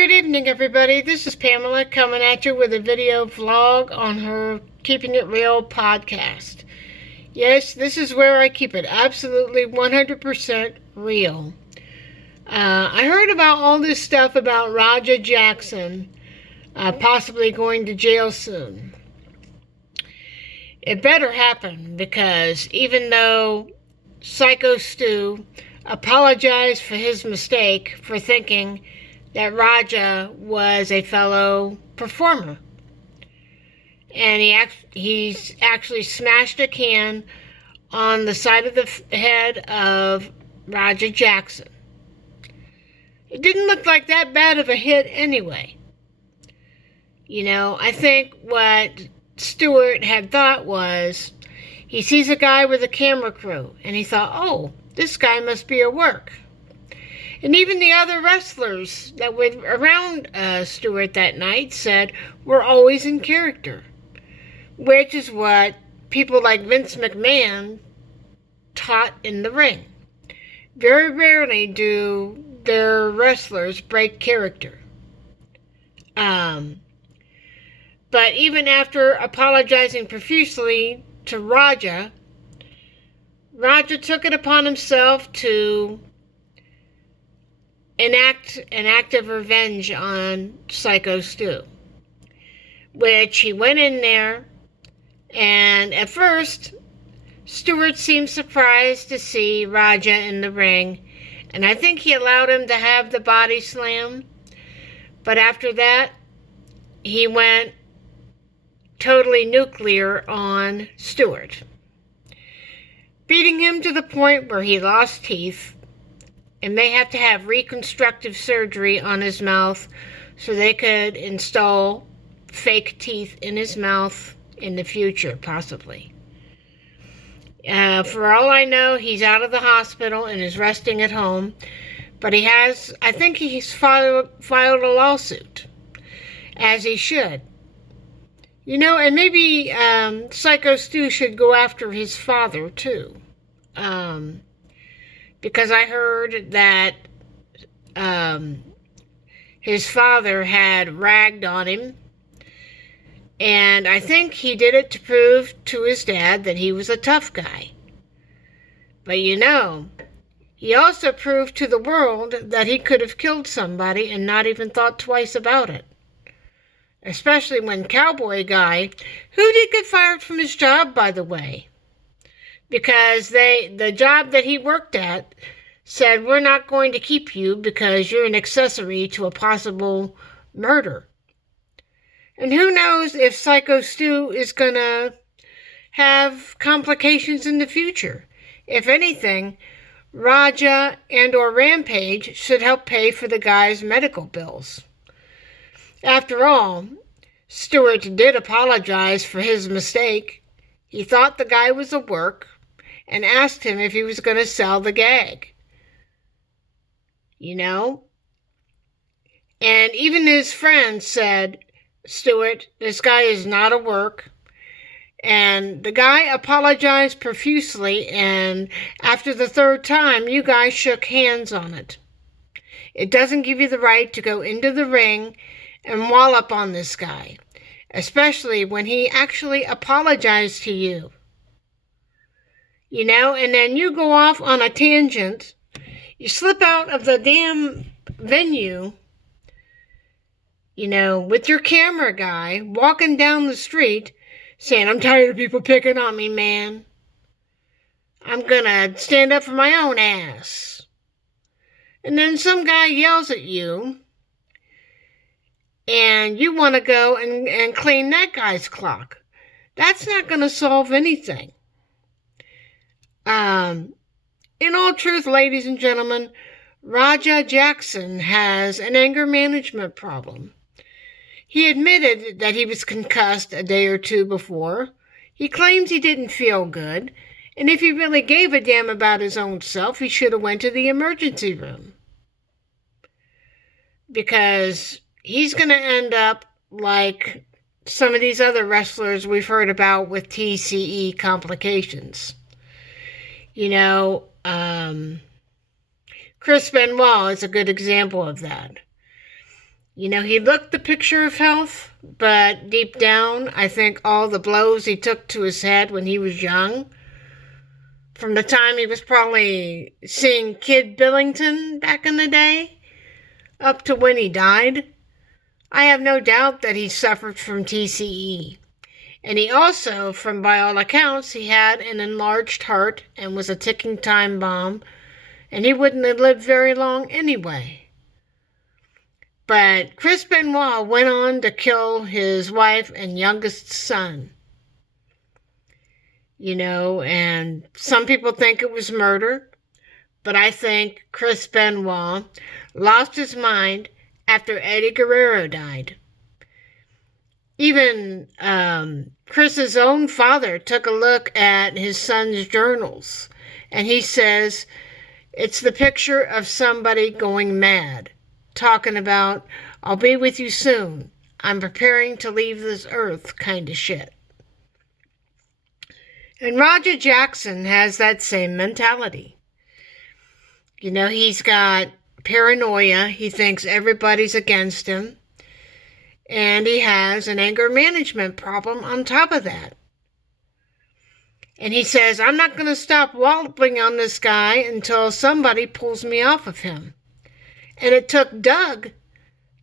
Good evening, everybody. This is Pamela coming at you with a video vlog on her Keeping It Real podcast. Yes, this is where I keep it absolutely 100% real. I heard about all this stuff about Roaja Jackson possibly going to jail soon. It better happen, because even though Psycho Stu apologized for his mistake for thinking that Roaja was a fellow performer, and he's actually smashed a can on the side of the head of Roaja Jackson. It didn't look like that bad of a hit anyway. I think what Stewart had thought was, he sees a guy with a camera crew, and he thought, oh, this guy must be at work. And even the other wrestlers that were around Stewart that night said we're always in character, which is what people like Vince McMahon taught in the ring. Very rarely do their wrestlers break character. But even after apologizing profusely to Roaja took it upon himself to enact an act of revenge on Psycho Stu, which he went in there, and at first Stewart seemed surprised to see Roaja in the ring, and I think he allowed him to have the body slam, but after that he went totally nuclear on Stewart, beating him to the point where he lost teeth and may have to have reconstructive surgery on his mouth so they could install fake teeth in his mouth in the future, possibly. For all I know, he's out of the hospital and is resting at home, but I think he's filed a lawsuit, as he should. And maybe Psycho Stu should go after his father, too. Because I heard that his father had ragged on him, and I think he did it to prove to his dad that he was a tough guy. But he also proved to the world that he could have killed somebody and not even thought twice about it. Especially when Cowboy Guy, who did get fired from his job, by the way, because the job that he worked at said, we're not going to keep you because you're an accessory to a possible murder. And who knows if Psycho Stu is going to have complications in the future. If anything, Roaja and or Rampage should help pay for the guy's medical bills. After all, Stewart did apologize for his mistake. He thought the guy was a work and asked him if he was going to sell the gag. And even his friends said, Stewart, this guy is not a work. And the guy apologized profusely, and after the third time, you guys shook hands on it. It doesn't give you the right to go into the ring and wallop on this guy, especially when he actually apologized to you. And then you go off on a tangent, you slip out of the damn venue, with your camera guy walking down the street saying, I'm tired of people picking on me, man. I'm gonna stand up for my own ass. And then some guy yells at you, and you want to go and clean that guy's clock. That's not going to solve anything. In all truth, ladies and gentlemen, Roaja Jackson has an anger management problem. He admitted that he was concussed a day or two before. He claims he didn't feel good, and if he really gave a damn about his own self, he should have went to the emergency room. Because he's going to end up like some of these other wrestlers we've heard about with TCE complications. Chris Benoit is a good example of that. He looked the picture of health, but deep down, I think all the blows he took to his head when he was young, from the time he was probably seeing Kid Billington back in the day, up to when he died, I have no doubt that he suffered from TCE. And he also, from by all accounts, he had an enlarged heart and was a ticking time bomb, and he wouldn't have lived very long anyway. But Chris Benoit went on to kill his wife and youngest son. And some people think it was murder, but I think Chris Benoit lost his mind after Eddie Guerrero died. Even Chris's own father took a look at his son's journals, and he says it's the picture of somebody going mad, talking about, I'll be with you soon, I'm preparing to leave this earth kind of shit. And Roaja Jackson has that same mentality. He's got paranoia, he thinks everybody's against him, and he has an anger management problem on top of that. And he says, I'm not going to stop walloping on this guy until somebody pulls me off of him. And it took Doug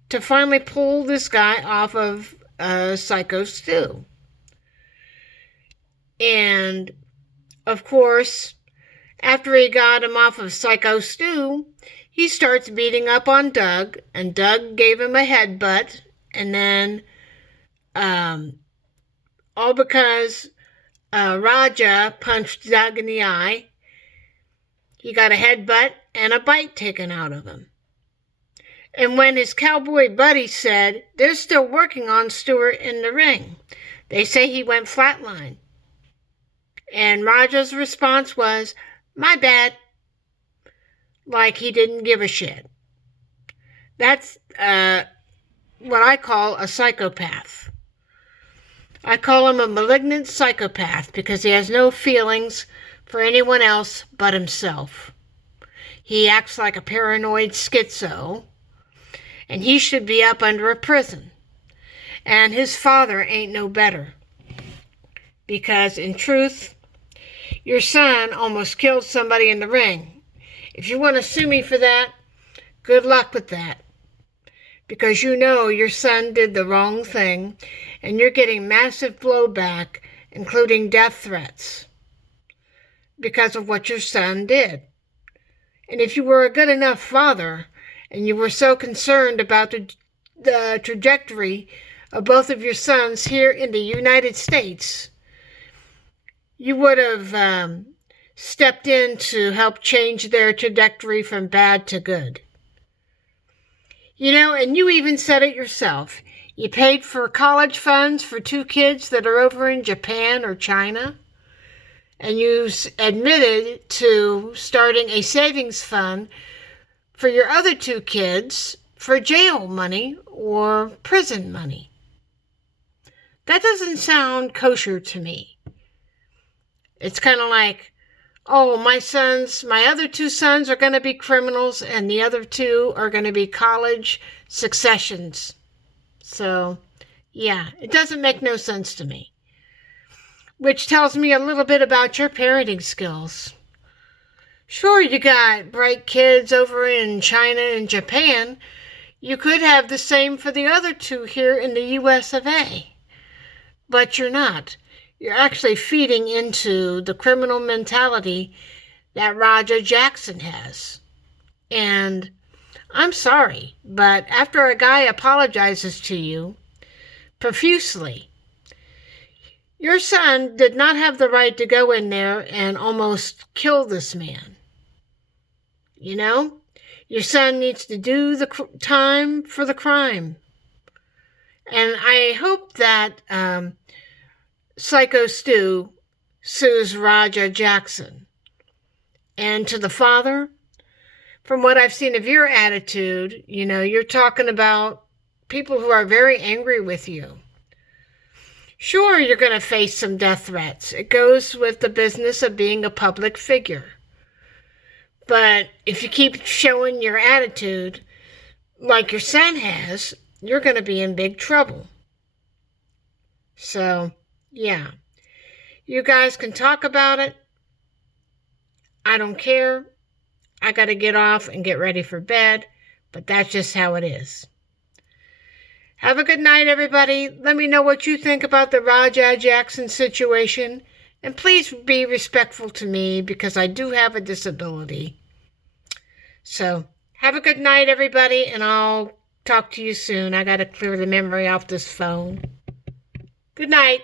to finally pull this guy off of Psycho Stu. And, of course, after he got him off of Psycho Stu, he starts beating up on Doug, and Doug gave him a headbutt, and then, all because Roaja punched Doug in the eye, he got a headbutt and a bite taken out of him. And when his cowboy buddy said, they're still working on Stewart in the ring, they say he went flatline. And Roger's response was, my bad. Like he didn't give a shit. That's what I call a psychopath. I call him a malignant psychopath because he has no feelings for anyone else but himself. He acts like a paranoid schizo, and he should be up under a prison. And his father ain't no better. Because in truth, your son almost killed somebody in the ring. If you want to sue me for that, good luck with that. Because your son did the wrong thing, and you're getting massive blowback, including death threats, because of what your son did. And if you were a good enough father, and you were so concerned about the trajectory of both of your sons here in the United States, you would have stepped in to help change their trajectory from bad to good. And you even said it yourself. You paid for college funds for 2 kids that are over in Japan or China, and you admitted to starting a savings fund for your other 2 kids for jail money or prison money. That doesn't sound kosher to me. It's kind of like, oh, my other 2 sons are going to be criminals and the other 2 are going to be college successions. So, yeah, it doesn't make no sense to me. Which tells me a little bit about your parenting skills. Sure, you got bright kids over in China and Japan. You could have the same for the other 2 here in the US of A. But you're not. You're actually feeding into the criminal mentality that Roaja Jackson has. And I'm sorry, but after a guy apologizes to you profusely, your son did not have the right to go in there and almost kill this man. Your son needs to do the time for the crime. And I hope that Psycho Stu sues Roaja Jackson. And to the father, from what I've seen of your attitude, you're talking about people who are very angry with you. Sure, you're going to face some death threats. It goes with the business of being a public figure. But if you keep showing your attitude like your son has, you're going to be in big trouble. So, yeah. You guys can talk about it. I don't care. I got to get off and get ready for bed, but that's just how it is. Have a good night, everybody. Let me know what you think about the Roaja Jackson situation. And please be respectful to me because I do have a disability. So, have a good night, everybody, and I'll talk to you soon. I got to clear the memory off this phone. Good night.